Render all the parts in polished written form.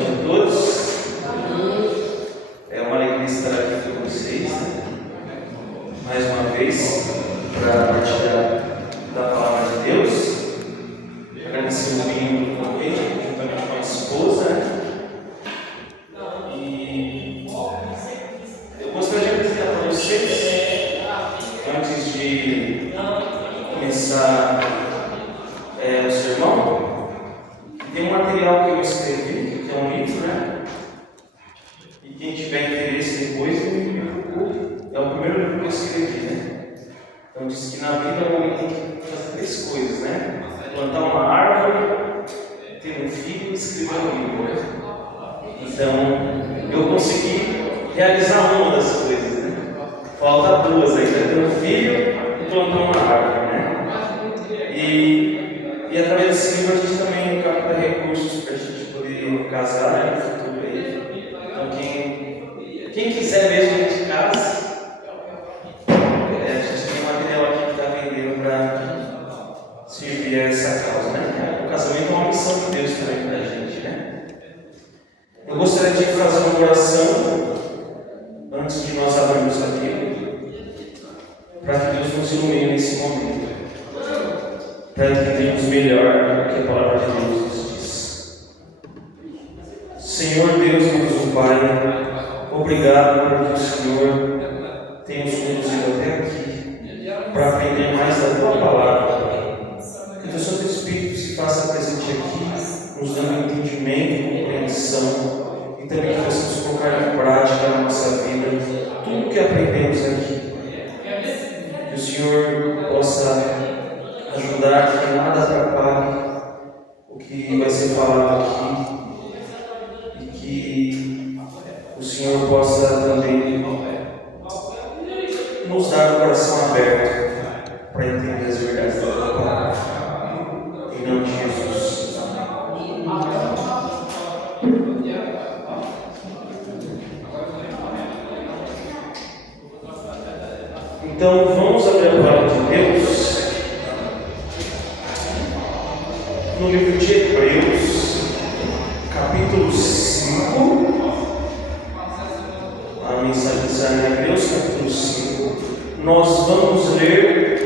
noite a todos. É uma alegria estar aqui com vocês, né? Mais uma vez, para partilhar da palavra de Deus. Agradecer o vinho do convite, juntamente com a esposa, né? E eu gostaria de apresentar para vocês, antes de começar o sermão, tem um material que eu escrevi, que é um livro, né? E quem tiver interesse depois, me procure. É o primeiro livro que eu escrevi, né? Então diz que na vida o homem tem que fazer 3 coisas, né? Plantar uma árvore, ter um filho e escrever um livro. Então, eu consegui realizar uma das coisas, né? Falta 2 ainda, ter um filho e plantar uma árvore, né? E através desse livro a gente também capta recursos para a gente poder casar, né, no futuro aí. Então quem quiser mesmo a gente casa, a gente tem um material aqui que está vendendo para servir a essa causa, né? O casamento é uma missão de Deus também para a gente, né? Eu gostaria de fazer uma oração antes de nós abrirmos a Bíblia, para que Deus nos ilumine nesse momento, para entendermos melhor o que a palavra de Deus nos diz. Senhor Deus, nosso Pai, obrigado porque o Senhor tem nos conduzido até aqui para aprender mais da Tua palavra. Que o Santo Espírito se faça presente aqui, nos dando entendimento e compreensão, e também que possamos colocar em prática na nossa vida tudo o que aprendemos aqui. Que o Senhor possa ajudar que nada atrapalhe o que vai ser falado aqui, e que o Senhor possa também nos dar o coração aberto para entender as verdades da Tua palavra. Em nome de Jesus. Então vamos abrir a palavra de Deus no livro de Hebreus, capítulo 5, a mensagem está em Hebreus, capítulo 5. Nós vamos ler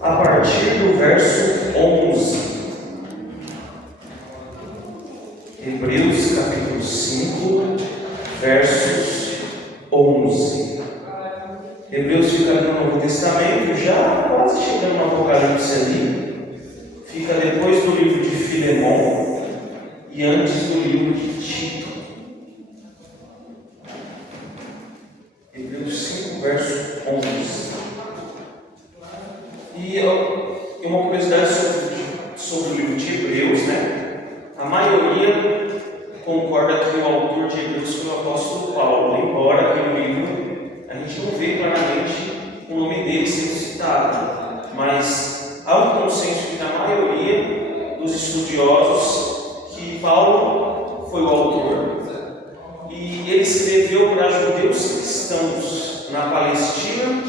a partir do verso 11. Hebreus, capítulo 5, versos 11. Hebreus fica no Novo Testamento, já quase chegando no Apocalipse ali. Fica depois do livro de Filemão e antes do livro de Tito. Hebreus 5, verso 11. E uma curiosidade sobre o livro de Hebreus, né? A maioria concorda que o autor de Hebreus foi o apóstolo Paulo, embora aqui no livro a gente não vê claramente o nome dele sendo citado, mas há um consenso da maioria dos estudiosos que Paulo foi o autor, e ele escreveu para judeus cristãos na Palestina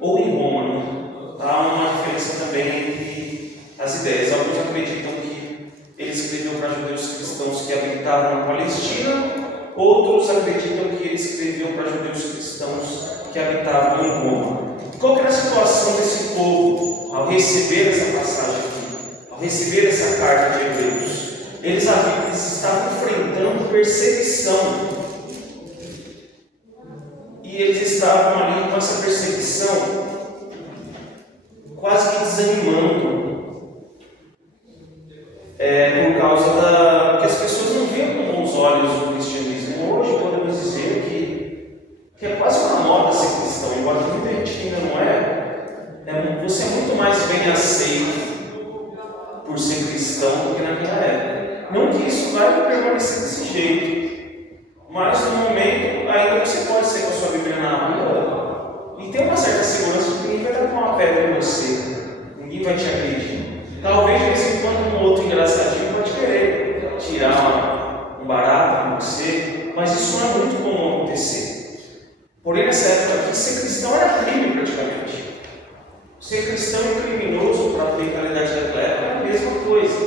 ou em Roma. Há uma diferença também entre as ideias. Alguns acreditam que ele escreveu para judeus cristãos que habitavam na Palestina, outros acreditam que ele escreveu para judeus cristãos que habitavam em Roma. Qual era a situação desse povo ao receber essa passagem aqui, ao receber essa carta de Hebreus? Eles estavam enfrentando perseguição, e eles estavam ali com essa perseguição quase que desanimando, por causa que as pessoas não viam com bons olhos o cristianismo. Hoje podemos dizer que é quase uma moda ser cristão, embora muita gente que ainda não é, você é muito mais bem aceito por ser cristão do que naquela época. Não que isso vai permanecer desse jeito, mas no momento ainda você pode sair com a sua Bíblia na rua e ter uma certa segurança de que ninguém vai dar uma pedra em você, ninguém vai te agredir. Talvez de vez em quando um outro engraçadinho pode querer tirar um barato com você, mas isso não é muito comum acontecer. Porém, nessa época aqui, ser cristão era crime praticamente. Ser cristão e criminoso, para a mentalidade daquela época, era a mesma coisa,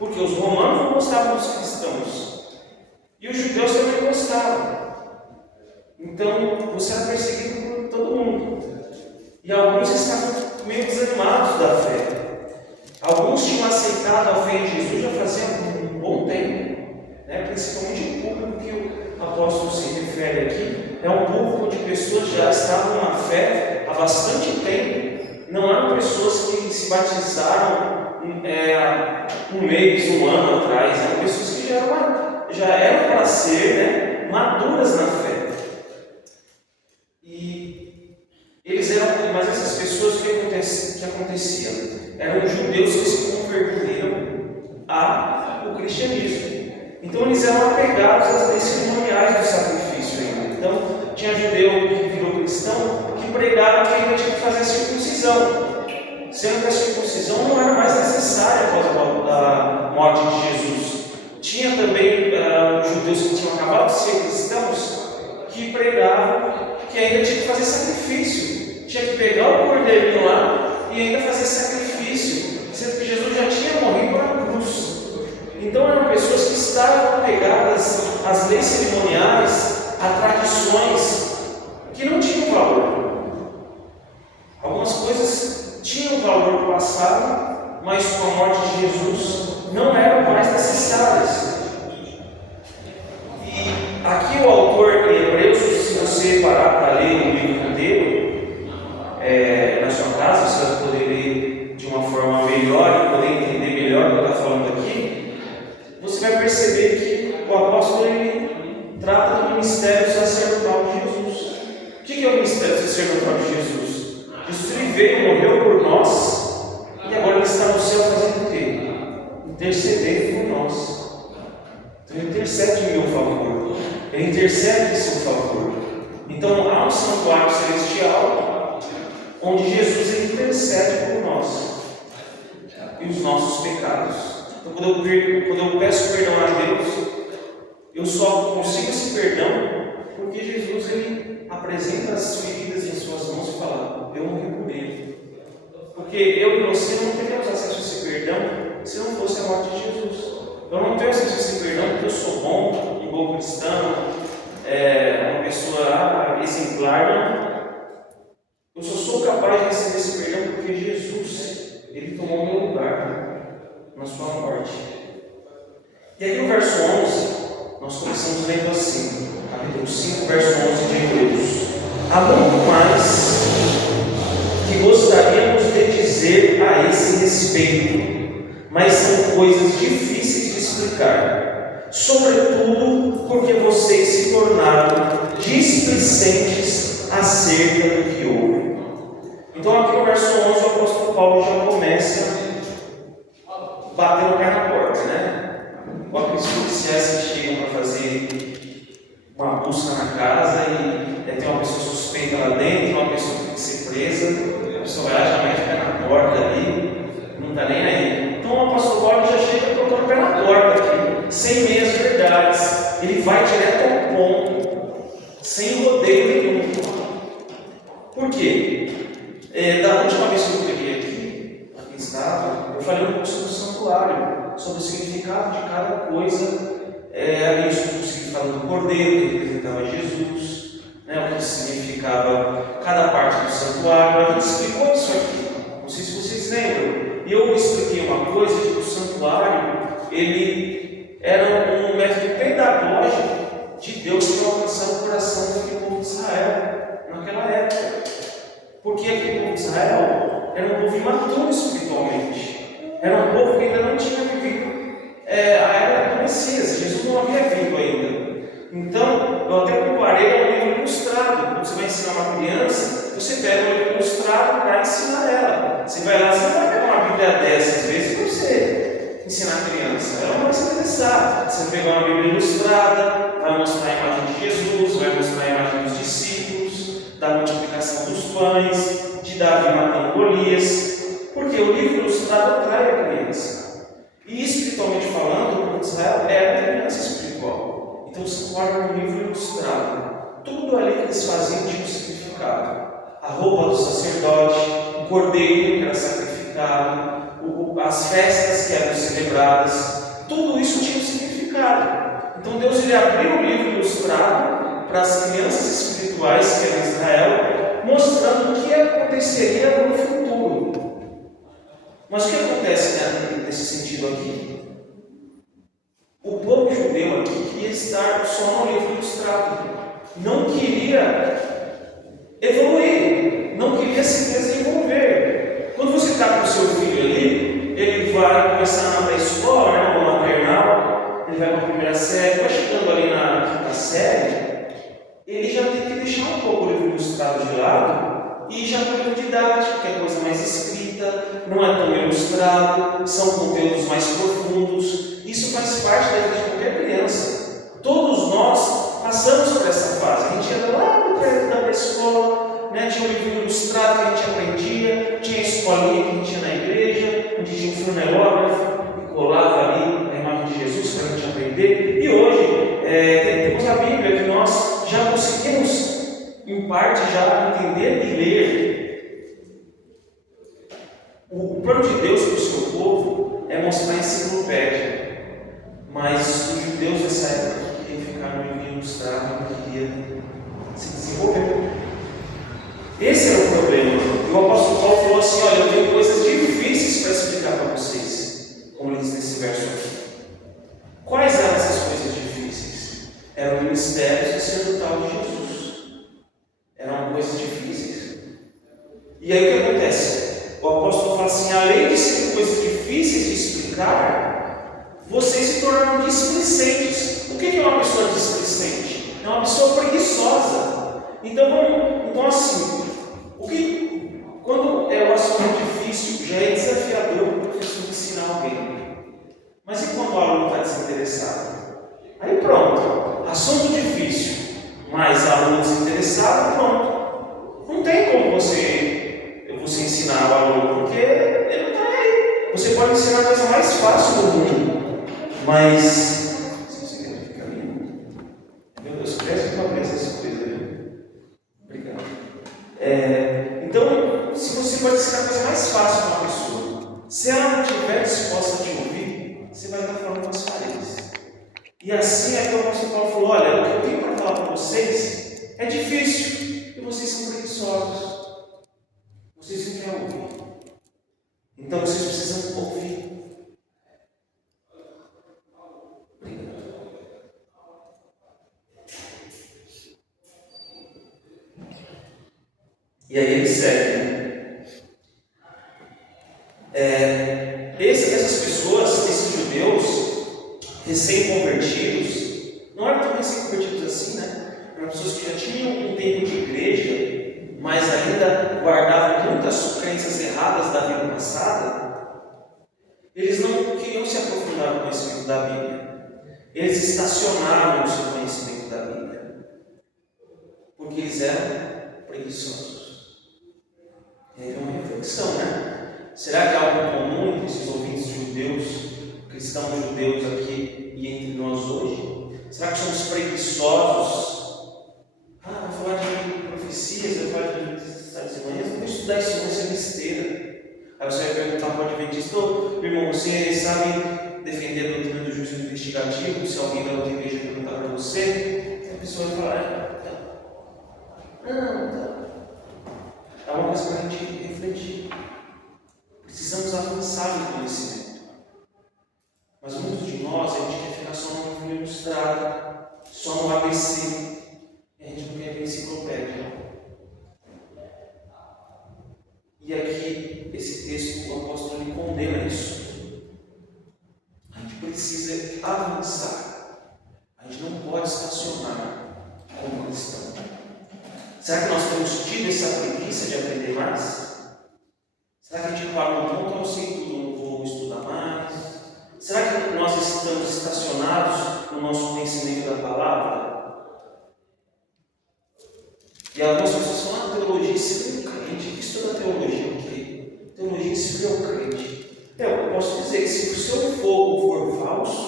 porque os romanos não gostavam dos cristãos. E os judeus também não gostavam. Então, você era perseguido por todo mundo. E alguns estavam meio desanimados da fé. Alguns tinham aceitado a fé em Jesus já fazia um bom tempo. Principalmente o público que o apóstolo se refere aqui. É um público de pessoas que já estavam na fé há bastante tempo. Não eram pessoas que se batizaram um mês, um ano atrás. Eram pessoas que já eram para ser maduras na fé. E eles eram, mas essas pessoas, o que acontecia? Eram judeus que se converteram ao cristianismo. Então eles eram apegados às leis cerimoniais do sacrifício ainda. Então tinha judeu que virou cristão que pregava que ainda tinha que fazer a circuncisão, sendo que a circuncisão não era mais necessária após a morte de Jesus. Tinha também judeus que tinham acabado de ser cristãos que pregavam que ainda tinha que fazer sacrifício, tinha que pegar o cordeirinho lá e ainda fazer sacrifício, sendo que Jesus já tinha morrido na cruz. Então eram pessoas que estavam apegadas às leis cerimoniais, a tradições que não tinham valor. Algumas coisas tinham valor no passado, mas com a morte de Jesus não eram mais necessárias. E aqui o autor em Hebreus, se você parar para ler o livro inteiro, na sua casa, você vai poder ler de uma forma melhor e poder entender melhor o que está falando aqui. Você vai perceber que o apóstolo ele trata do ministério sacerdotal de Jesus. O que é o ministério sacerdotal de Jesus? Jesus ele veio, morreu por nós e agora ele está no céu fazendo o quê? Intercedendo por nós. Então ele intercede em meu favor. Ele intercede em seu favor. Então há um santuário celestial onde Jesus ele intercede por nós e os nossos pecados. Então quando eu peço perdão a Deus, eu só consigo esse perdão porque Jesus ele apresenta as feridas em suas mãos e fala: eu morri por ele. Porque eu e você não teríamos acesso a esse perdão se não fosse a morte de Jesus. Eu não tenho acesso a esse perdão porque eu sou bom, bom cristão, uma pessoa exemplar. Não. Eu só sou capaz de receber esse perdão porque Jesus ele tomou o meu lugar na sua morte. E aí no verso 11, nós começamos lendo assim, capítulo 5, verso 11 de Hebreus. Há muito mais que gostaríamos de dizer a esse respeito, mas são coisas difíceis de explicar, sobretudo porque vocês se tornaram displicentes acerca do que houve. Então aqui no verso 11 o apóstolo Paulo já começa batendo o pé na porta, né? Com aqueles policiais que chegam para fazer uma busca na casa e tem uma pessoa suspeita lá dentro, uma pessoa que tem que ser presa, a pessoa vai lá, já mete o pé na porta ali, não está nem aí. Então o apóstolo Paulo já chega colocando o pé na porta aqui, sem meias verdades. Ele vai direto ao ponto, sem rodeio nenhum. Por quê? Da última vez que eu peguei aqui estava, eu falei um pouco sobre o santuário, sobre o significado de cada coisa, o significado do cordeiro, que representava Jesus, o que significava cada parte do santuário. A gente explicou isso aqui, não sei se vocês lembram. E eu expliquei uma coisa, de que o santuário ele era um método pedagógico de Deus para alcançar o coração daquele povo de Israel naquela época. Porque aquele povo de Israel era um povo imaturo espiritualmente. Era um povo que ainda não tinha vivido a era do Messias. Jesus não havia vindo ainda. Então, eu até comparei ao livro ilustrado. Quando você vai ensinar uma criança, você pega um livro ilustrado para ensinar ela. Você vai lá, você não vai pegar uma Bíblia dessas vezes para você ensinar a criança. Ela não vai se interessar. Você vai pegar uma Bíblia ilustrada, vai mostrar a imagem de Jesus, vai mostrar a imagem dos discípulos, da multiplicação dos pães, de Davi matando Golias, porque o livro ilustrado atrai a criança. E espiritualmente falando, o povo de Israel era uma criança espiritual. Então se torna um livro ilustrado. Tudo ali que eles faziam tinha um significado. A roupa do sacerdote, o cordeiro que era sacrificado, as festas que eram celebradas, tudo isso tinha um significado. Então Deus ele abriu o livro ilustrado para as crianças espirituais que eram Israel, mostrando o que aconteceria no futuro. Mas o que acontece nesse sentido aqui? O povo judeu aqui queria estar só no livro ilustrado, não queria evoluir, não queria se desenvolver. Quando você está com o seu filho ali, ele vai começar na pré-escola, né, ou maternal, ele vai para a primeira série, vai chegando ali na quinta série, ele já tem que deixar um pouco o livro ilustrado de lado e já para o livro didático, que é coisa mais escrita, não é tão ilustrado, são conteúdos mais profundos. Isso faz parte da vida de qualquer criança. Todos nós passamos por essa fase. A gente ia lá no prédio da pré-escola, né? Tinha um livro ilustrado que a gente aprendia, tinha a escolinha que a gente ia na igreja, onde tinha um filmelógrafo e colava ali a imagem de Jesus para a gente aprender. E hoje temos a Bíblia que nós já conseguimos, em parte, já entender e ler. O plano de Deus para o seu povo é mostrar a enciclopédia. Mas os judeus dessa época queriam ficar no livro ilustrado, não queriam se desenvolver. Esse era o problema. E o apóstolo Paulo falou assim: olha, eu tenho coisas difíceis para explicar para vocês, como ele diz nesse verso aqui. Quais eram essas coisas difíceis? Eram o ministério sacerdotal de Jesus. Eram coisas difíceis. E aí o que acontece? O apóstolo fala assim: além de serem coisas difíceis de explicar, vocês se tornaram displicentes. O que é uma pessoa displicente? É uma pessoa preguiçosa. Então assim, quando é um assunto difícil, já é desafiador para o professor ensinar alguém. Mas e quando o aluno está desinteressado? Aí pronto, assunto difícil, mas aluno desinteressado, pronto. Não tem como você ensinar o aluno, porque ele não está aí. Você pode ensinar a coisa mais fácil do mundo. Mas, meu Deus, cresce uma vez essa coisa ali. Obrigado. Então, se você pode ensinar a coisa mais fácil para uma pessoa, se ela não estiver disposta a te ouvir, você vai estar falando com as paredes. E assim é que o apóstolo Paulo falou: olha, o que eu tenho para falar para vocês é difícil, e vocês são preguiçosos. Vocês não querem ouvir. Então vocês precisam ouvir. E aí ele segue. Essas pessoas, esses judeus recém-convertidos, não eram tão recém-convertidos assim, né? Eram pessoas que já tinham um tempo de igreja, mas ainda guardavam muitas crenças erradas da vida passada. Eles não queriam se aprofundar no conhecimento da Bíblia. Eles estacionaram no seu conhecimento da Bíblia, porque eles eram preguiçosos. E aí vem uma reflexão, né? Será que há algo comum entre esses ouvintes judeus, cristãos judeus aqui e entre nós hoje? Será que somos preguiçosos? Vou falar de profecias, eu vou falar de necessidades de manhã, eu vou estudar isso, isso é besteira. Aí você vai perguntar para o adventista: irmão, você sabe defender a doutrina do juízo investigativo? Se alguém da outra igreja perguntar para você, a pessoa vai falar: não. É uma coisa para a gente refletir. Precisamos avançar no conhecimento. Mas muitos de nós, a gente quer ficar só no livro ilustrado, só no ABC, e a gente não quer ver enciclopédia. E aqui, esse texto, o apóstolo ele condena isso. A gente precisa avançar. A gente não pode estacionar como cristão. Será que nós temos tido essa preguiça de aprender mais? Será que a gente para um ponto, eu sei tudo, não vou estudar mais? Será que nós estamos estacionados no nosso conhecimento da palavra? E algumas pessoas falam: teologia esfria o crente. O que estuda teologia? O quê? Teologia esfria o crente. Eu posso dizer que se o seu fogo for falso,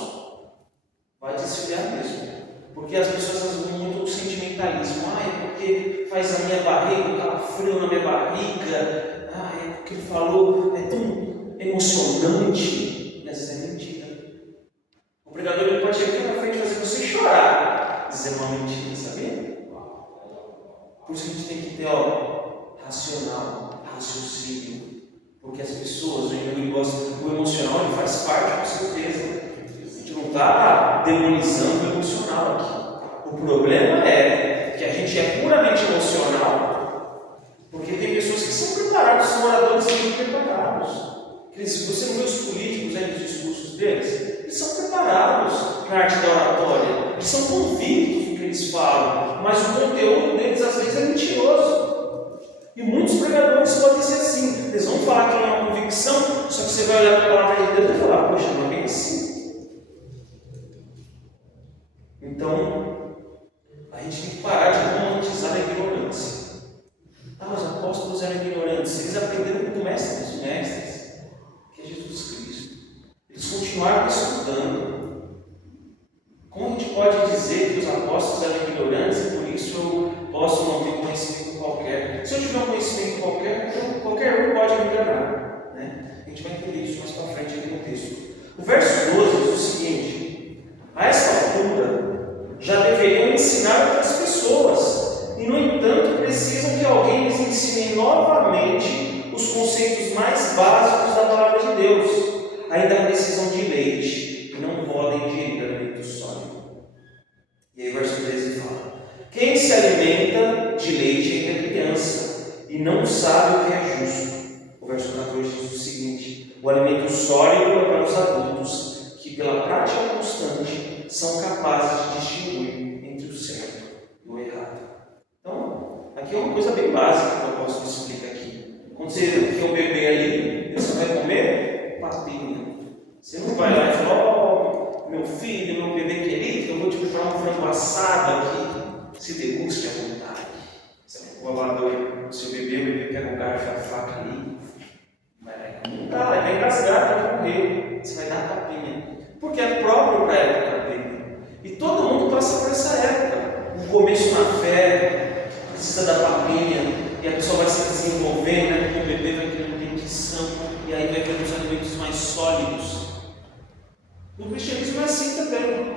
vai desfriar mesmo. Porque as pessoas vão muito sentimentalismo. É porque faz a minha barriga, calafrio na minha barriga. É porque ele falou, é tão emocionante. Mas isso é mentira. O pregador ele pode chegar aqui na frente e fazer você raciocínio. Porque as pessoas, o emocional ele faz parte, com certeza. A gente não está demonizando o emocional aqui. O problema é que a gente é puramente emocional, porque tem pessoas que são preparadas, são oradores muito preparados. Você não vê os políticos aí nos discursos deles? Eles são preparados na arte da oratória, eles são convictos do que eles falam, mas o conteúdo deles às vezes é mentiroso. E muitos pregadores podem ser assim, eles vão falar que é uma convicção, só que você vai olhar para a palavra de Deus e falar, poxa, não é bem assim. Então, a gente tem que parar de romantizar a ignorância. Os apóstolos eram ignorantes, eles aprenderam com o mestre dos mestres, que é Jesus Cristo. Eles continuaram estudando. Como a gente pode dizer que os apóstolos eram ignorantes e por isso eu posso não ter conhecimento qualquer? Se eu tiver um conhecimento qualquer um pode me enganar. Né? A gente vai entender isso mais para frente aqui no texto. O verso 12 diz o seguinte: a essa altura já deveriam ensinar outras pessoas, e no entanto precisam que alguém lhes ensine novamente os conceitos mais básicos da palavra de Deus. Ainda precisam de leite e não podem ingerir alimento sólido. E aí o verso 13 fala: quem se alimenta de leite ainda é criança e não sabe o que é justo. O verso 14 diz o seguinte: o alimento sólido é para os adultos, que pela prática constante são capazes de distinguir entre o certo e o errado. Então, aqui é uma coisa bem básica que eu posso explicar aqui. Quando você tem um bebê ali, você vai comer papinha. Você não vai lá e fala: meu filho, meu bebê querido, eu vou te preparar um frango assado aqui. Se deguste à vontade. Você vai lá o seu bebê, o bebê pega o garfo e a faca ali. Não dá, vai engasgar, vai morrer. Você vai dar a tapinha. Porque é próprio para a época dele. E todo mundo passa por essa época. O começo na fé, precisa da papinha, e a pessoa vai se desenvolvendo, né? O bebê vai criando dentição, e aí vai ter os alimentos mais sólidos. No cristianismo é assim também.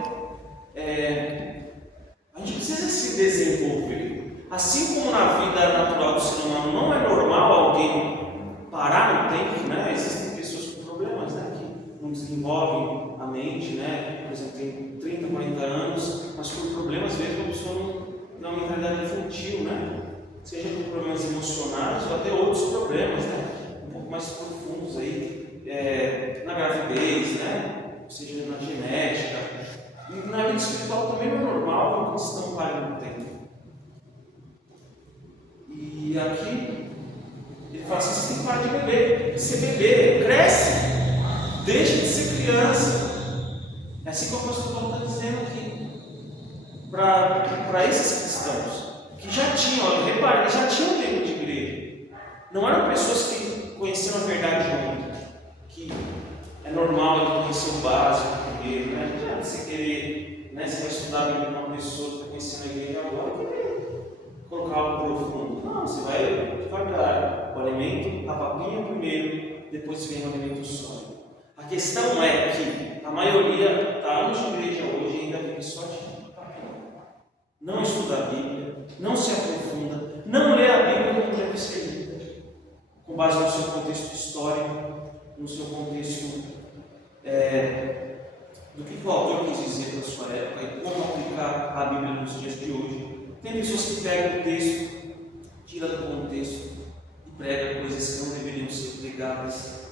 A gente precisa se desenvolver. Assim como na vida natural do ser humano não é normal alguém parar no tempo, né? Existem pessoas com problemas, né? Que não desenvolvem a mente, né? Por exemplo, tem 30, 40 anos, mas por problemas mesmo a pessoa não é uma mentalidade infantil, né? Seja por problemas emocionais ou até outros problemas, né? Um pouco mais profundos aí, na gravidez, né? Ou seja, na genética. E na vida espiritual também não é normal que um cristão pare no tempo. E aqui ele fala assim: você tem que parar de beber. Você beber, cresce, deixa de ser criança. É assim que o apóstolo Paulo está dizendo aqui para esses cristãos que já tinham, repare, eles já tinham tempo de igreja. Não eram pessoas que conheceram a verdade ontem, que é normal ele conhecer o básico primeiro, né? Não adianta você querer, né? Você vai estudar a Bíblia com uma pessoa que está conhecendo a igreja agora, querer colocar algo profundo. Não, você vai devagar. O alimento, a papinha primeiro, depois vem o alimento sólido. A questão é que a maioria está anos de igreja hoje e ainda vive só de papinha. Não estuda a Bíblia, não se aprofunda, não lê a Bíblia como deve ser lida, com base no seu contexto histórico, no seu contexto do que o autor quis dizer para a sua época e como aplicar a Bíblia nos dias de hoje. Tem pessoas que pegam o texto, tiram do contexto e pregam coisas que não deveriam ser pregadas.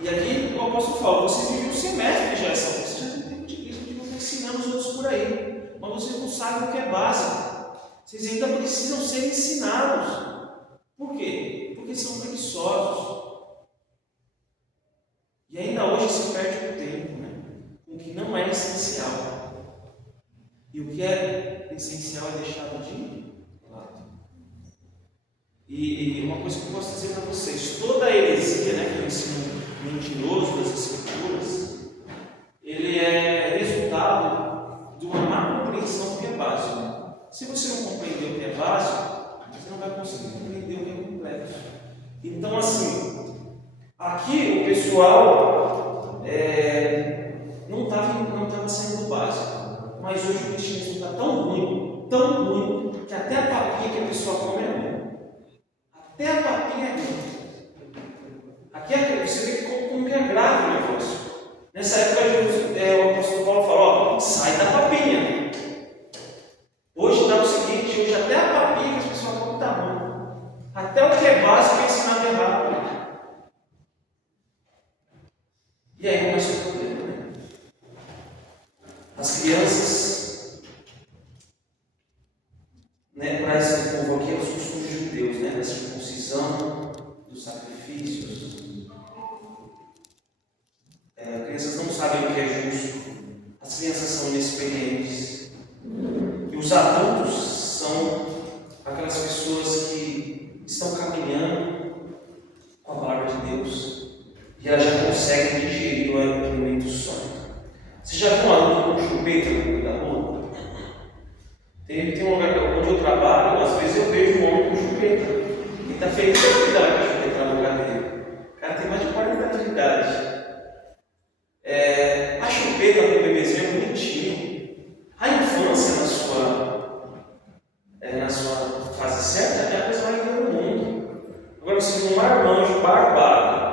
E aqui o apóstolo fala: vocês vivem um semestre já essa coisa, vocês já têm tempo de igreja, que vão ensinando os outros por aí, mas vocês não sabem o que é básico. Vocês ainda precisam ser ensinados. Por quê? Porque são preguiçosos. E ainda hoje se perde o tempo, né? Com o que não é essencial. E o que é essencial é deixado de lado. E uma coisa que eu posso dizer para vocês: toda a heresia, né, que é o ensino mentiroso das Escrituras, ele é resultado de uma má compreensão do que é básico. Se você não compreender o que é básico, você não vai conseguir compreender o que é complexo. Então, assim, aqui o pessoal não estava saindo do básico, mas hoje o cristianismo está tão ruim, que até a papinha que a pessoa come é ruim. E aí começa o problema, né? As crianças, né, para esse povo aqui, é os costumes judeus, né? Da circuncisão, dos sacrifícios. As crianças não sabem o que é justo. As crianças são inexperientes. E os adultos são aquelas pessoas que estão caminhando com a palavra de Deus e elas já conseguem digerir o alimento sólido. Você já viu um adulto com chupeta no meio da rua? Tem um lugar onde eu trabalho, às vezes eu vejo um homem com chupeta. Ele está feliz de cuidar com a chupeta na boca dele. O cara tem mais de 40 anos de idade. A chupeta do bebezinho é bonitinho. A infância na sua fase certa é a coisa mais linda do mundo. Agora, se um marmanjo barbado,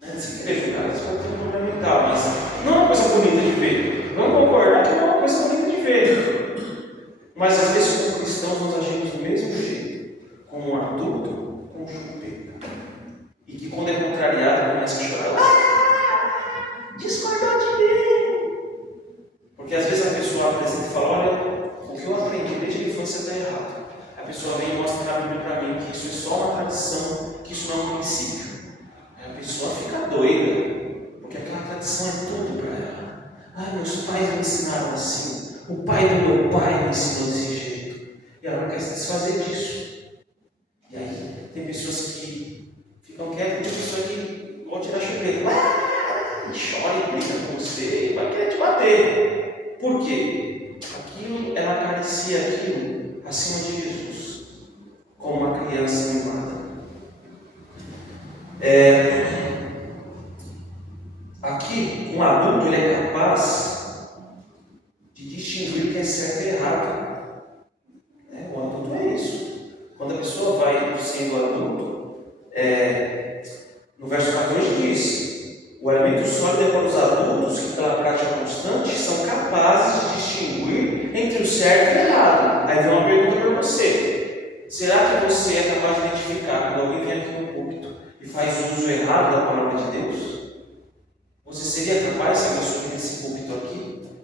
né, se quer jogar, isso pode ter um problema mental, mas não é uma coisa bonita de ver. Vamos concordar que não é uma coisa bonita de ver. Mas às vezes, como cristãos, nós agimos do mesmo jeito, como um adulto com chupeta. E que quando é contrariado, começa a chorar. Discordou de mim. Porque às vezes a pessoa apresenta e fala: olha, o que eu aprendi desde a infância está errado. A pessoa vem e mostra na Bíblia para mim que isso é só uma tradição, que isso não é um princípio. Aí a pessoa fica doida, porque aquela tradição é tudo para ela. Meus pais me ensinaram assim, o pai do meu pai me ensinou desse jeito. E ela não quer se desfazer disso. E aí tem pessoas que ficam quietas, tem pessoa que vão tirar a chupeta. E chora e briga com você e vai querer te bater. Por quê? Ela acaricia aquilo acima de Jesus, como uma criança mimada. Aqui, um adulto ele é capaz de distinguir o que é certo e errado. O adulto é isso. Quando a pessoa vai sendo adulto, no verso 14 diz: o alimento sólido é para os adultos que, pela prática constante, são capazes de distinguir entre o certo e o errado. Aí vem uma pergunta para você: será que você é capaz de identificar quando alguém vem aqui no púlpito e faz uso errado da palavra de Deus? Você seria capaz, se alguém subir nesse púlpito aqui?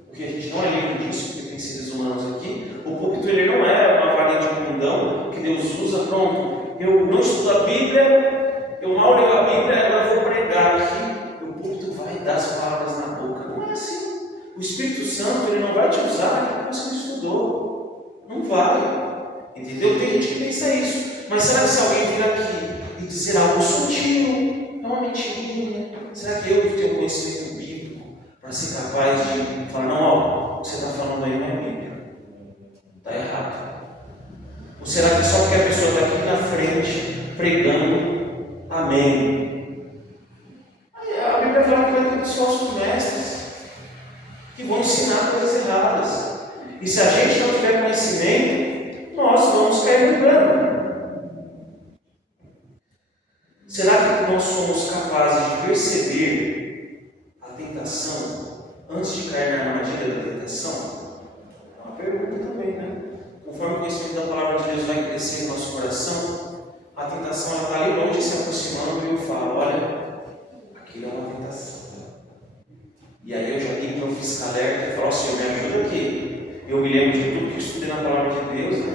Porque a gente não é livre disso, porque tem seres humanos aqui. O púlpito ele não é uma varinha de condão que Deus usa, pronto. Eu não estudo a Bíblia, eu mal leio a Bíblia, agora vou pregar aqui. O púlpito vai dar as palavras na boca. Não é assim. O Espírito Santo ele não vai te usar naquilo que você não estudou. Não vai. Entendeu? Tem gente que pensa isso. Mas será que se alguém vir aqui e dizer algo sutil, é uma mentirinha? Será que eu tenho conhecimento bíblico para ser capaz de falar: não, o que você está falando aí não é Bíblia? Está errado. Ou será que só porque a pessoa está aqui na frente pregando amém? A Bíblia fala que vai ter os falsos mestres que vão ensinar coisas erradas. E se a gente não tiver conhecimento, nós vamos cair no engano. Será que nós somos capazes de perceber a tentação antes de cair na armadilha da tentação? É uma pergunta também, né? Conforme o conhecimento da palavra de Deus vai crescer no nosso coração, a tentação está ali longe se aproximando e eu falo: olha, aquilo é uma tentação. E aí eu já ligo para o fiscal alerta e falo: Senhor, me ajuda aqui. Eu me lembro de tudo que estudei na palavra de Deus, né?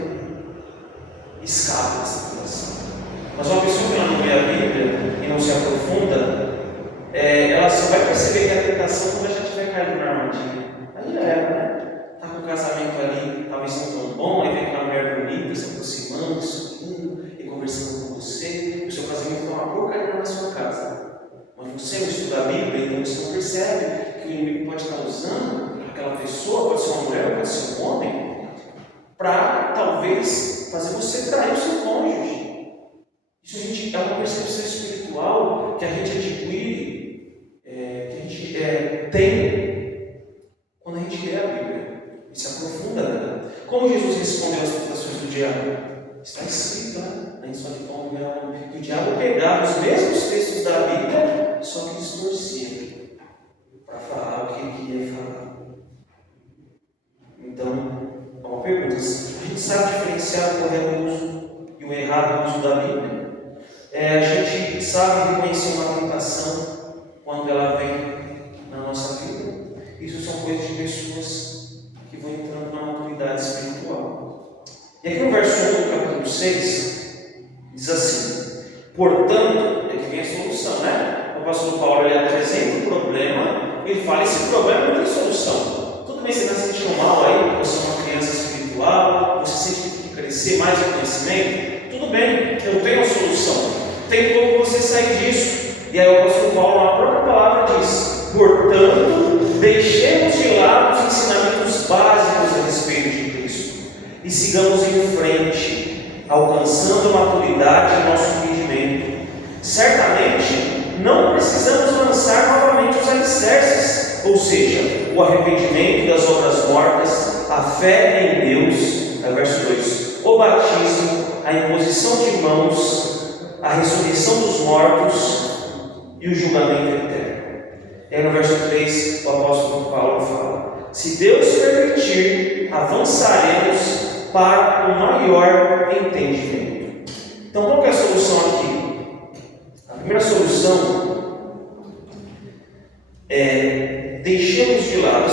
Escapa dessa tentação. Mas uma pessoa que ela não lê a Bíblia e não se aprofunda, ela só vai perceber que é a tentação quando ela já estiver caído na armadilha. Aí já era, né? Está com o casamento ali, talvez não tão bom, aí vem aquela mulher bonita se aproximando, sorrindo e conversando com você. O seu casamento está uma porcaria na sua casa. Mas você não estuda a Bíblia, então você não percebe que o inimigo pode estar usando aquela pessoa, pode ser uma mulher, pode ser um homem, para talvez fazer você trair o seu cônjuge. Isso é uma percepção espiritual que a gente adquire, que a gente tem quando a gente lê a Bíblia e se aprofunda nela. Como Jesus respondeu às tentações do diabo? Está escrito, né? Na sua lição, que o diabo pegava os mesmos textos da Bíblia, só que distorcia para falar o que ele queria falar. Então, é uma pergunta: a gente sabe diferenciar o correto uso e o errado uso da Bíblia? A gente sabe reconhecer uma tentação quando ela vem Isso são coisas de pessoas que vão entrando na maturidade espiritual. E aqui no verso 1 do capítulo 6, diz assim: portanto, aqui vem a solução, né? O apóstolo Paulo ele apresenta o problema, ele fala: esse problema não tem solução. Tudo bem, você está se sentindo mal aí, você é uma criança espiritual, você sente que tem que crescer mais em conhecimento. Tudo bem, eu tenho a solução, tem como você sair disso. E aí o apóstolo Paulo, na própria palavra, diz: portanto, deixemos de lado os ensinamentos básicos a respeito de Cristo e sigamos em frente, alcançando a maturidade em nosso entendimento. Certamente, não precisamos lançar novamente os alicerces, ou seja, o arrependimento das obras mortas, a fé em Deus, verso 2, o batismo, a imposição de mãos, a ressurreição dos mortos e o julgamento eterno. E aí no verso 3, o apóstolo Paulo fala: se Deus permitir, avançaremos para o maior entendimento. Então, qual que é a solução aqui? A primeira solução é deixemos de lado.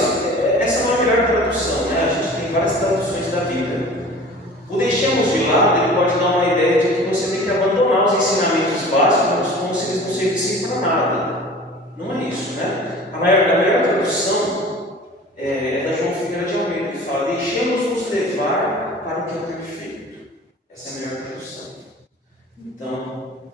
Essa não é a melhor tradução, né? A gente tem várias traduções da Bíblia. O deixemos de lado, ele pode dar uma ideia de que você tem que abandonar os ensinamentos básicos como se eles não servissem para nada. Não é isso, né? A melhor tradução é da João Figueira de Almeida, que fala: deixemos-nos levar para o que é perfeito. Essa é a melhor tradução. Então,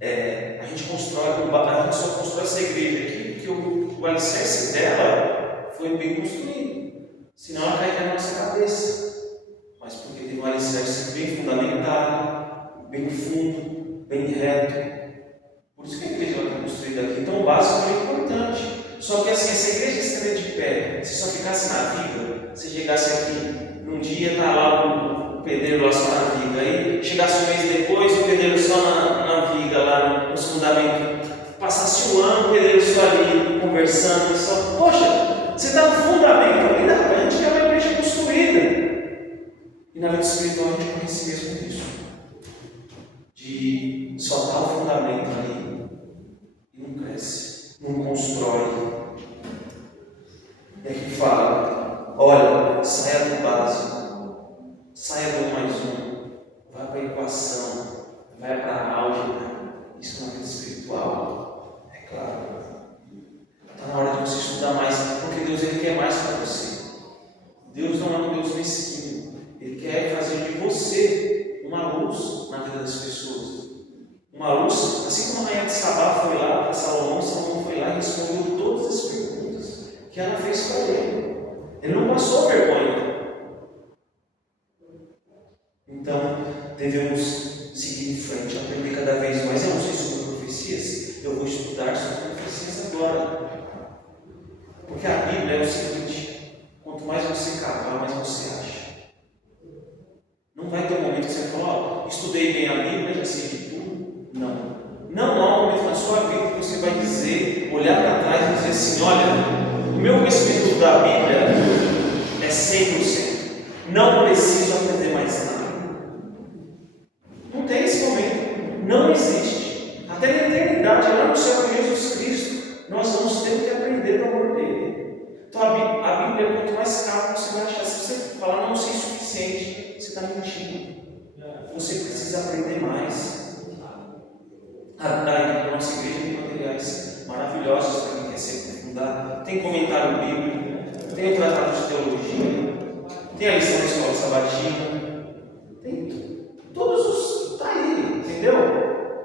a gente só constrói essa igreja aqui porque o alicerce dela foi bem construído. Senão ela cai na nossa cabeça. Mas porque tem um alicerce bem fundamentado, bem fundo, bem reto. Por isso que a igreja está construída aqui. Então o básico é importante. Só que assim, se a igreja estiver de pé, se só ficasse na viga, se chegasse aqui, num dia está lá o pedreiro lá só na viga, aí chegasse um mês depois, o pedreiro só na viga, lá nos fundamentos, passasse um ano, o pedreiro só ali, conversando, só, poxa, você está no fundamento, ainda a gente quer uma igreja construída. E na vida espiritual a gente conhece mesmo isso, de só dar o fundamento ali e não cresce, não constrói. E aqui fala: olha, saia do básico, saia do 1 mais 1, vai para a equação, vai para a álgebra. Isso na vida espiritual, é claro. Está na hora de você estudar mais, porque Deus ele quer mais para você. Deus não é um Deus mesquinho. Ele quer fazer de você uma luz na vida das pessoas. Uma luz, assim como a rainha de Sabá foi lá para Salomão foi lá e respondeu todas as perguntas que ela fez para ele. Ele não passou vergonha. Então, devemos seguir em frente, aprender cada vez mais. Eu não sei sobre profecias, eu vou estudar sobre profecias agora. Porque a Bíblia é o seguinte: quanto mais você cavar, mais você acha. Não vai ter um momento que você fala: estudei bem a Bíblia, já sei de tudo. Não. Não há um momento na sua vida que você vai dizer, olhar para trás e dizer assim: olha, o meu conhecimento da Bíblia é 100%. Não preciso aprender mais nada. Não tem esse momento. Não existe. Até na eternidade, lá no céu de Jesus Cristo, nós vamos ter que aprender do amor dele. Então a Bíblia, quanto mais caro você vai achar, se você falar não sei o suficiente, você está mentindo. Você precisa aprender mais. A nossa igreja tem materiais maravilhosos para quem quer se aprofundar. Tem comentário bíblico, tem o tratado de teologia, tem a lição da escola sabatina, tem todos os. Está aí, entendeu?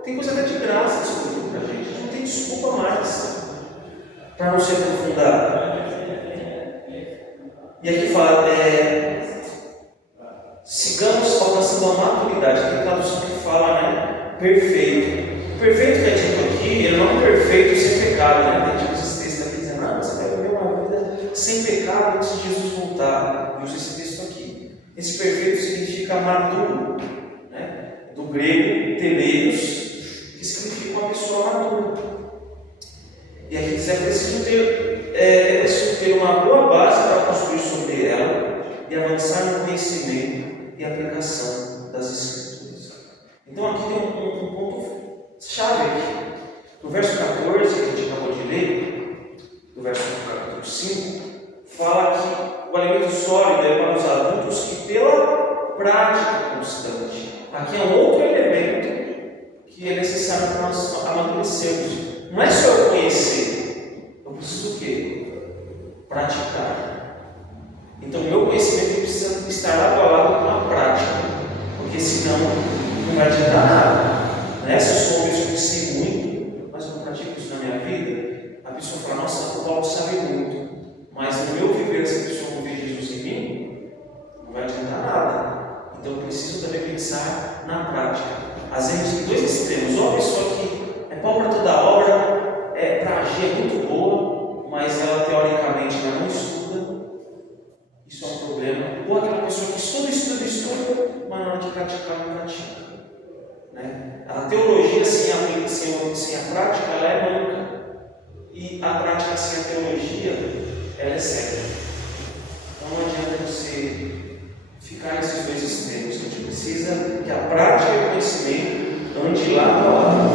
Tem coisa até de graça sobre tudo para a gente. Não tem desculpa mais para não se aprofundar. E aqui fala: sigamos alcançando a maturidade. Tem tradução que fala, né? Perfeito. O perfeito que é dito aqui, ele não é perfeito sem pecado, né? Tem esse texto aqui dizendo: você vai viver uma vida sem pecado antes de Jesus voltar. Eu uso esse texto aqui. Esse perfeito significa maduro, né? Do grego teleios, que significa uma pessoa madura. E aqui diz: é preciso ter uma boa base para construir sobre ela e avançar no conhecimento e aplicação das Escrituras. Então aqui tem um ponto chave aqui. No verso 14, que a gente acabou de ler, do verso capítulo 5, fala que o alimento sólido é para os adultos que pela prática constante. Aqui é um outro elemento que é necessário para nós amadurecermos. Não é só eu conhecer, eu preciso o quê? Praticar. Então, o meu conhecimento precisa estar lado a lado com a prática, porque senão não vai adiantar nada. Né? Se eu sou uma pessoa que sei muito, mas eu não pratico isso na minha vida, a pessoa fala: nossa, o Paulo sabe muito, mas no meu viver, essa pessoa não vê Jesus em mim, não vai adiantar nada. Então, eu preciso também pensar na prática. Às vezes, tem dois extremos: ou a pessoa que é pau para toda obra, para agir é muito boa, mas ela teoricamente não estuda. Isso é um problema. Ou aquela pessoa que estuda, mas na hora de praticar, não pratica. Né? A teologia sem a prática, ela é manca. E a prática sem a teologia, ela é cega. Então não adianta você ficar nesses dois extremos. A gente precisa que a prática e o conhecimento andem lado a lado.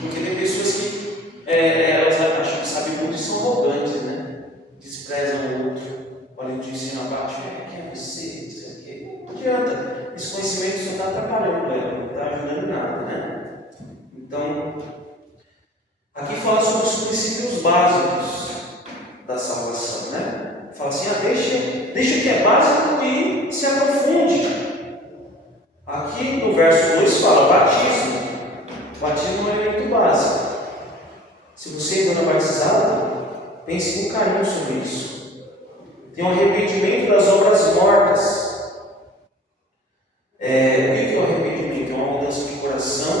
Porque tem pessoas que elas acham que sabem muito e são arrogantes, né? Desprezam o outro. Olha, eu te ensino abaixo, quem é você? Isso aqui. Não adianta. Esse conhecimento só está atrapalhando ela, não está ajudando em nada, né? Então, aqui fala sobre os princípios básicos da salvação, né? Fala assim: deixa o que é básico e se aprofunde. Aqui no verso 2 fala batismo. Batismo é um elemento básico. Se você ainda não é batizado, pense com carinho sobre isso. Tem um arrependimento das obras mortas. O que é o arrependimento? É uma mudança de coração,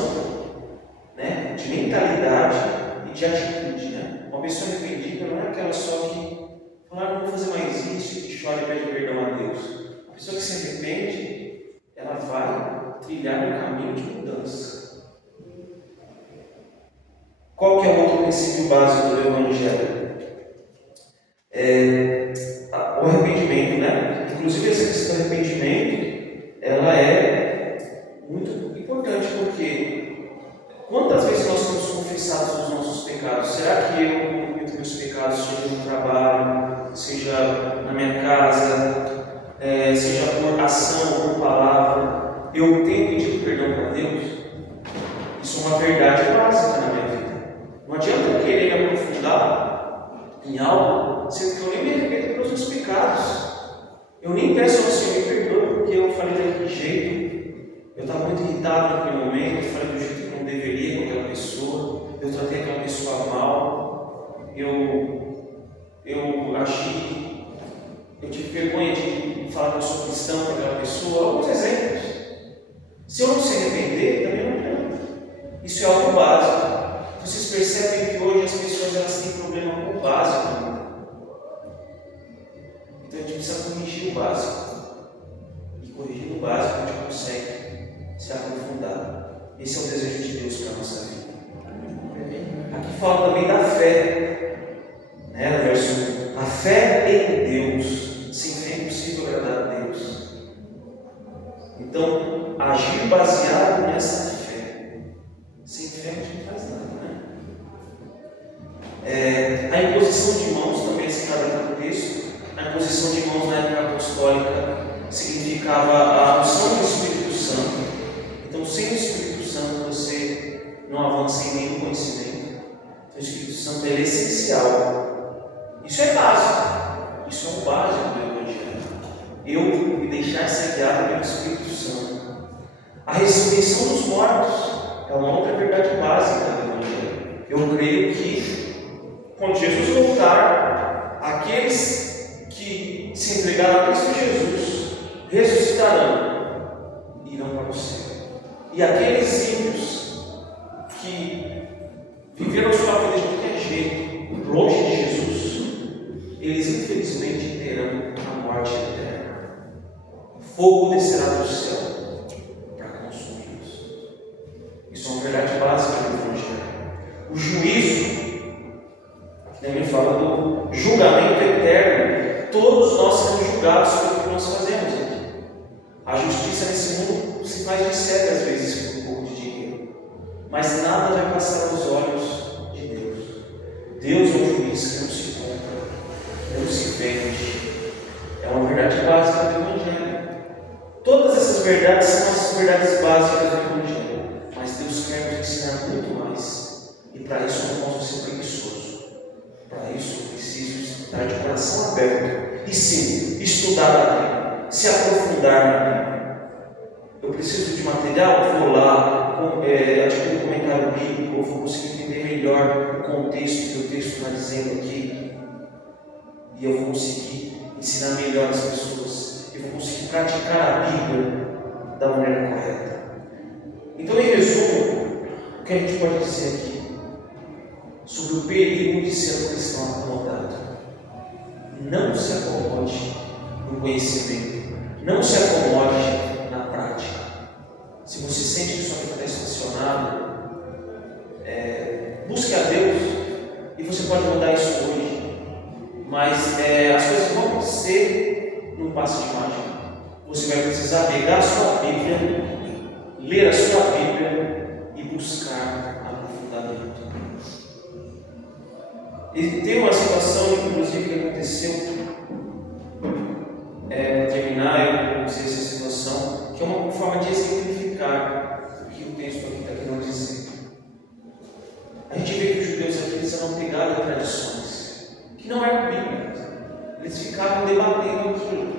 né? De mentalidade e de atitude. Né? Uma pessoa arrependida não é aquela só que fala: não vou fazer mais isso, que chora e pede perdão a Deus. A pessoa que se arrepende, ela vai trilhar um caminho de mudança. Qual que é o outro princípio básico do Evangelho? O arrependimento, né? Inclusive essa questão do arrependimento, ela é muito importante, porque quantas vezes nós somos confessados dos nossos pecados? Será que eu cometo meus pecados, seja no trabalho, seja na minha casa, seja por ação ou por palavra, eu tenho pedido perdão para Deus? Isso é uma verdade básica na minha vida. Não adianta eu querer me aprofundar em algo, sendo que eu nem me arrependo pelos meus pecados. Eu nem peço ao Senhor me perdoe porque eu falei daquele jeito, eu estava muito irritado naquele momento, eu falei do jeito que não deveria com aquela pessoa, eu tratei aquela pessoa mal, eu achei, eu tive vergonha de falar que eu sou cristão para aquela pessoa. Alguns exemplos. Se eu não se arrepender, também não adianta. Isso é algo básico. Vocês percebem que hoje as pessoas elas têm problema com o básico. Então a gente precisa corrigir o básico. E corrigindo o básico a gente consegue se aprofundar. Esse é o desejo de Deus para a nossa vida. Aqui fala também da fé. No verso 1. A fé em Deus. Sem fé é impossível agradar a Deus. Então, agir baseado nessa fé. Sem fé a gente não faz nada. A imposição de mãos também é citada no texto. A imposição de mãos na época apostólica significava a unção do Espírito Santo. Então, sem o Espírito Santo você não avança em nenhum conhecimento. Então, o Espírito Santo é essencial. Isso é básico. Isso é o básico do Evangelho. Eu me deixar ser guiado pelo Espírito Santo. A ressurreição dos mortos é uma outra verdade básica do Evangelho. Eu creio que quando Jesus voltar, aqueles que se entregaram a Cristo Jesus ressuscitarão e irão para o céu. E aqueles ímpios que viveram sua vida de qualquer jeito, longe de Jesus, eles infelizmente terão a morte eterna. Fogo descerá do céu para consumi-los. Isso é uma verdade básica do Evangelho. O juízo também fala do julgamento eterno. Todos nós seremos julgados pelo que nós fazemos aqui. A justiça nesse mundo se faz de cega às vezes por um pouco de dinheiro, mas nada vai passar aos olhos de Deus. Deus é um juiz que não se não se vende. É uma verdade básica do Evangelho. Todas essas verdades são as verdades básicas do Evangelho. Mas Deus quer nos ensinar muito mais. E para isso eu não posso ser preguiçoso. Para isso eu preciso estar de coração aberto. E sim, estudar a Bíblia, se aprofundar na Bíblia. Eu preciso de material, vou lá, adquiro um comentário bíblico, eu vou conseguir entender melhor o contexto que o texto está dizendo aqui. E eu vou conseguir ensinar melhor as pessoas. Eu vou conseguir praticar a Bíblia da maneira correta. Então, em resumo, o que a gente pode dizer aqui sobre o perigo de ser um cristão acomodado? Não se acomode no conhecimento, não se acomode na prática. Se você sente que sua vida está estacionada, busque a Deus, e você pode mudar isso hoje. Mas as coisas vão acontecer num passo de mágica. Você vai precisar pegar a sua Bíblia, ler a sua Bíblia e buscar aprofundamento. E tem uma situação, inclusive, que aconteceu, para terminar, eu vou dizer essa situação, que é uma forma de exemplificar o que o texto aqui está querendo dizer. A gente vê que os judeus aqui eles eram pegados a tradições, que não era Bíblia. Eles ficavam debatendo aquilo.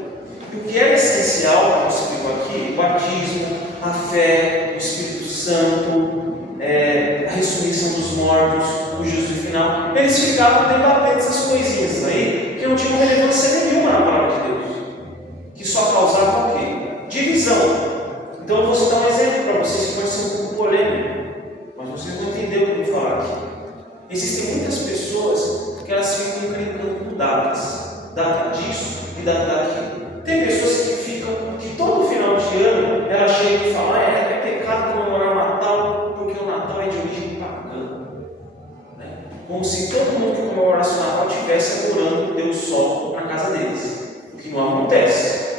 E o que era essencial, como se explicou aqui, o batismo, a fé, o Espírito Santo, a ressurreição dos mortos, o juízo final, eles ficavam debatendo essas coisinhas aí, que não tinham relevância nenhuma na palavra de Deus, que só causavam o quê? Divisão. Então eu vou citar um exemplo para vocês que pode ser um pouco polêmico, mas vocês vão entender o que eu vou falar aqui. Existem muitas pessoas que elas ficam brincando com datas, data disso e data daquilo. Tem pessoas que ficam, que todo final de ano ela chega e fala, é pecado comemorar o Natal, porque o Natal é de origem pagã. Como se todo mundo que comemorasse o Natal estivesse adorando o Deus Sol na casa deles, o que não acontece.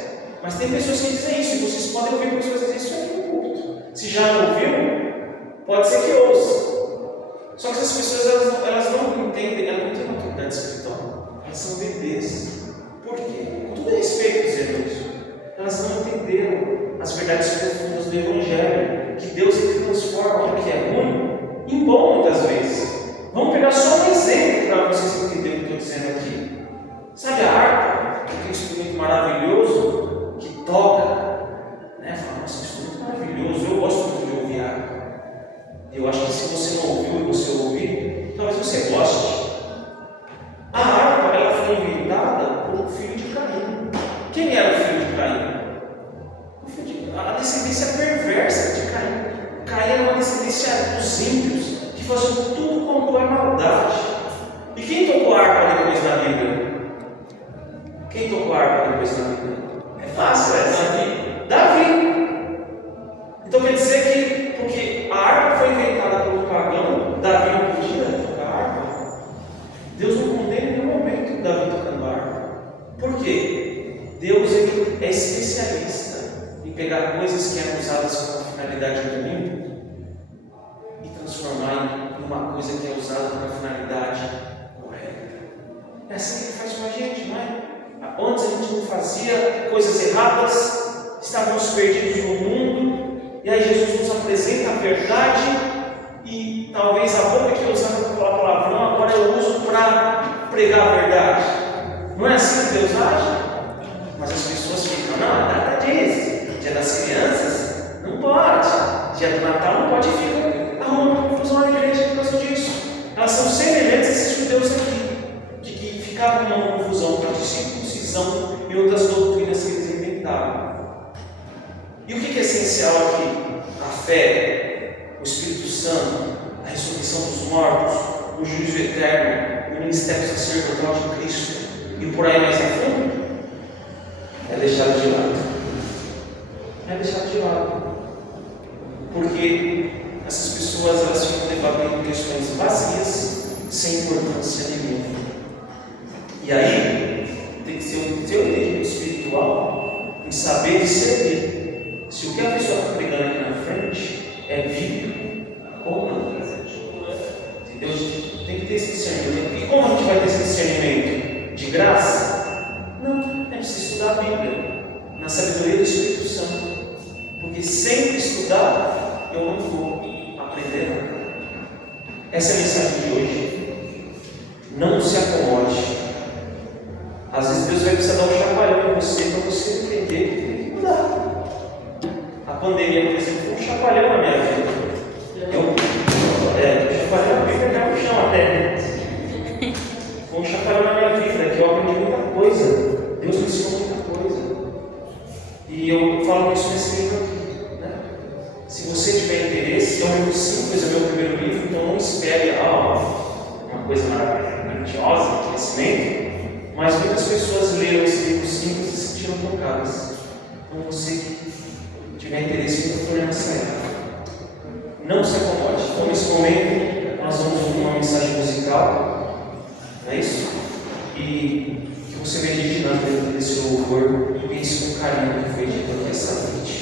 Mas tem pessoas que dizem isso, e vocês podem ouvir pessoas dizer isso aqui no culto. Se já não ouviu, pode ser que ouça. Só que essas pessoas elas não entendem, elas não têm uma autoridade espiritual, elas são bebês. Por quê? Com todo respeito dizendo isso, elas não entenderam as verdades profundas do Evangelho, que Deus ele transforma o que é ruim em bom muitas vezes. Vamos pegar só um exemplo para vocês entenderem o que eu estou dizendo aqui. Sabe a harpa, que é um instrumento maravilhoso, que toca, Fala, nossa, isso é muito maravilhoso, eu gosto muito de ouvir harpa. Eu acho que se você não ouviu e você ouvir, talvez você goste. A harpa, ela foi inventada por um filho de Caim. Quem era o filho de Caim? A descendência perversa de Caim. Caim era uma descendência dos ímpios, que faziam tudo quanto é maldade. E quem tocou a harpa depois na Bíblia? Quem tocou a harpa depois na Bíblia? É fácil, Davi. Então quer dizer que, porque a harpa foi inventada por um pagão, Davi não podia tocar a harpa? Deus não condena em nenhum momento Davi tocando a harpa. Por quê? Deus ele é especialista em pegar coisas que eram usadas com uma finalidade ruim e transformar em uma coisa que é usada com uma finalidade correta. É assim que ele faz com a gente, não é? Antes a gente não fazia coisas erradas, estávamos perdidos no mundo, e aí Jesus nos apresenta a verdade, e talvez a boca que eu usava para falar palavrão, agora eu uso para pregar a verdade. Não é assim que Deus age? Mas as pessoas ficam, não, a data disso, dia das crianças, não pode, dia do Natal não pode, e ficam arrumando confusão na igreja por causa disso. Elas são semelhantes a esses judeus aqui, de que ficavam numa confusão por causa de circuncisão e outras doutrinas que eles inventavam. E o que é essencial aqui? A fé, o Espírito Santo, a ressurreição dos mortos, o juízo eterno, o ministério sacerdotal de Cristo, e por aí mais a fundo, é deixado de lado. É deixado de lado. Porque essas pessoas elas ficam debatendo questões vazias, sem importância nenhuma. E aí, tem que ser um entendimento espiritual em saber discernir se o que a pessoa está pregando aqui na frente é bíblico ou não. Entendeu? Tem que ter esse discernimento. E como a gente vai ter esse discernimento? De graça? Não, é preciso estudar a Bíblia, na sabedoria do Espírito Santo. Porque sem estudar, eu não vou aprender nada. Essa é a mensagem de hoje. Não se acomode. Às vezes Deus vai precisar dar um chacoalhão em você para você entender que tem que mudar. A pandemia, por exemplo, foi um chacoalhão na minha vida. Chacoalhão, eu pegar no chão até. Foi um chacoalhão na minha vida, que eu aprendi muita coisa. Deus me ensinou muita coisa. E eu falo isso nesse livro aqui. Né? Se você tiver interesse, é um livro simples, é meu primeiro livro, então não espere uma coisa maravilhosa, de crescimento. Mas muitas pessoas leram esse livro simples e se sentiram tocadas. Então você que tiver interesse, eu estou nessa época. Não se acomode. Então nesse momento nós vamos ouvir uma mensagem musical. Não é isso? E que você medite na vida desse louvor e pense com carinho que foi dito aqui essa noite.